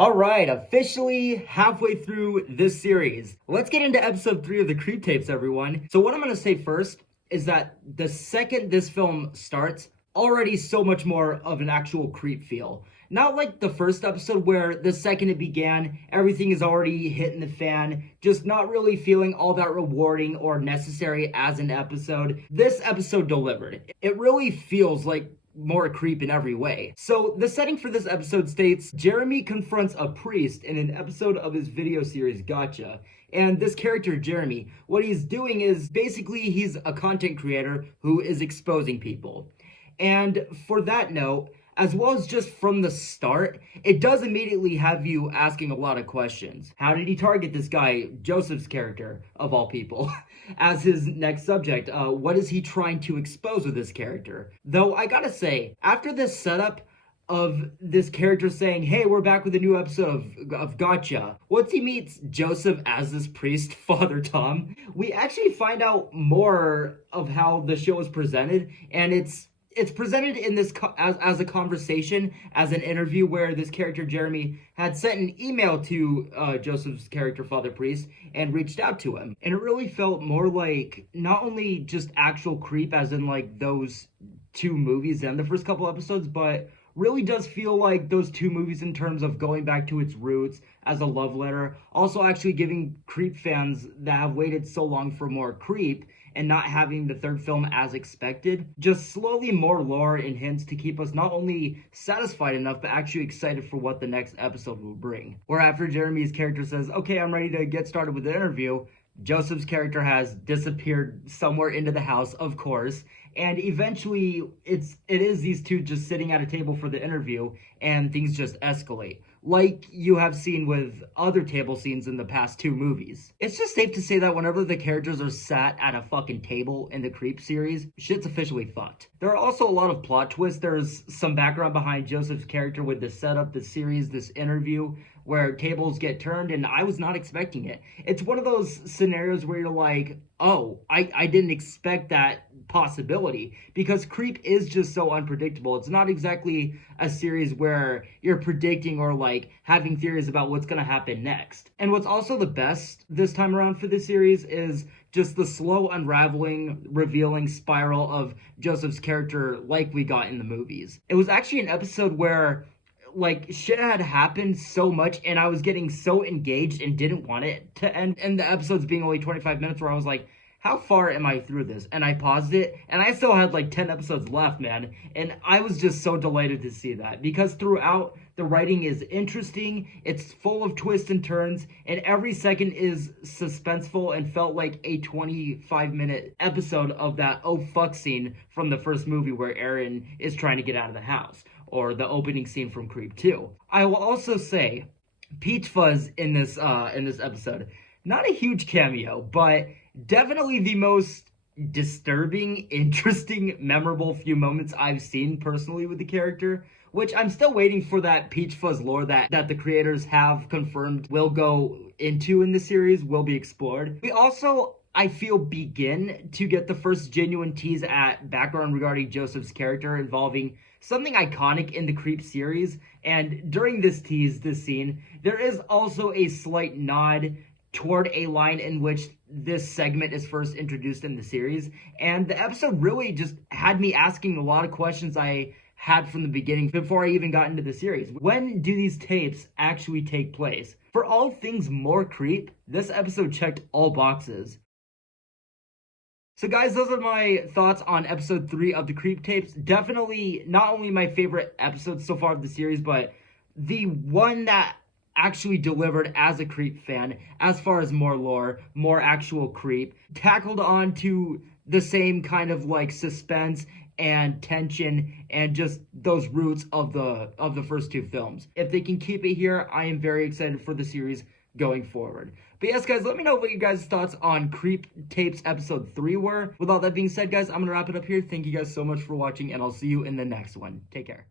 All right, officially halfway through this series. Let's get into episode 3 of the Creep Tapes, everyone. So what I'm going to say first is that the second this film starts, already so much more of an actual creep feel. Not like the first episode where the second it began, everything is already hitting the fan, just not really feeling all that rewarding or necessary as an episode. This episode delivered. It really feels like more creep in every way. So the setting for this episode states Jeremy confronts a priest in an episode of his video series Gotcha. And this character, Jeremy, what he's doing is basically he's a content creator who is exposing people. And for that note, as well as just from the start, it does immediately have you asking a lot of questions. How did he target this guy, Joseph's character, of all people, as his next subject? What is he trying to expose with this character? Though I gotta say, after this setup of this character saying, hey, we're back with a new episode of Gotcha, once he meets Joseph as this priest, Father Tom, we actually find out more of how the show is presented, and it's presented in this as a conversation, as an interview where this character Jeremy had sent an email to Joseph's character Father Priest and reached out to him. And it really felt more like not only just actual creep as in like those two movies and the first couple episodes, but really does feel like those two movies in terms of going back to its roots as a love letter. Also actually giving creep fans that have waited so long for more creep and not having the third film as expected, just slowly more lore and hints to keep us not only satisfied enough, but actually excited for what the next episode will bring. Where after Jeremy's character says, okay, I'm ready to get started with the interview, Joseph's character has disappeared somewhere into the house, of course, and eventually it is these two just sitting at a table for the interview, and things just escalate, like you have seen with other table scenes in the past two movies. It's just safe to say that whenever the characters are sat at a fucking table in the Creep series, shit's officially fucked. There are also a lot of plot twists. There's some background behind Joseph's character with the setup, the series, this interview, where tables get turned, and I was not expecting it. It's one of those scenarios where you're like, oh, I didn't expect that possibility, because Creep is just so unpredictable. It's not exactly a series where you're predicting or like having theories about what's gonna happen next. And what's also the best this time around for this series is just the slow unraveling, revealing spiral of Joseph's character like we got in the movies. It was actually an episode where like shit had happened so much and I was getting so engaged and didn't want it to end, and the episodes being only 25 minutes, where I was like, how far am I through this? And I paused it, and I still had like 10 episodes left, man. And I was just so delighted to see that, because throughout, the writing is interesting, it's full of twists and turns, and every second is suspenseful and felt like a 25-minute episode of that oh fuck scene from the first movie where Aaron is trying to get out of the house, or the opening scene from Creep 2. I will also say, Peach Fuzz in this episode, not a huge cameo, but definitely the most disturbing, interesting, memorable few moments I've seen personally with the character, which I'm still waiting for that Peach Fuzz lore that the creators have confirmed will go into in the series, will be explored. We also, I feel, begin to get the first genuine tease at background regarding Joseph's character involving something iconic in the Creep series, and during this scene, there is also a slight nod toward a line in which this segment is first introduced in the series, and the episode really just had me asking a lot of questions I had from the beginning before I even got into the series. When do these tapes actually take place? For all things more creep, this episode checked all boxes. So guys, those are my thoughts on episode 3 of the Creep Tapes. Definitely not only my favorite episode so far of the series, but the one that actually delivered as a Creep fan, as far as more lore, more actual creep, tackled on to the same kind of like suspense and tension and just those roots of the first two films. If they can keep it here, I am very excited for the series going forward. But yes, guys, let me know what you guys' thoughts on Creep Tapes episode 3 were. With all that being said, guys, I'm gonna wrap it up here. Thank you guys so much for watching, and I'll see you in the next one. Take care.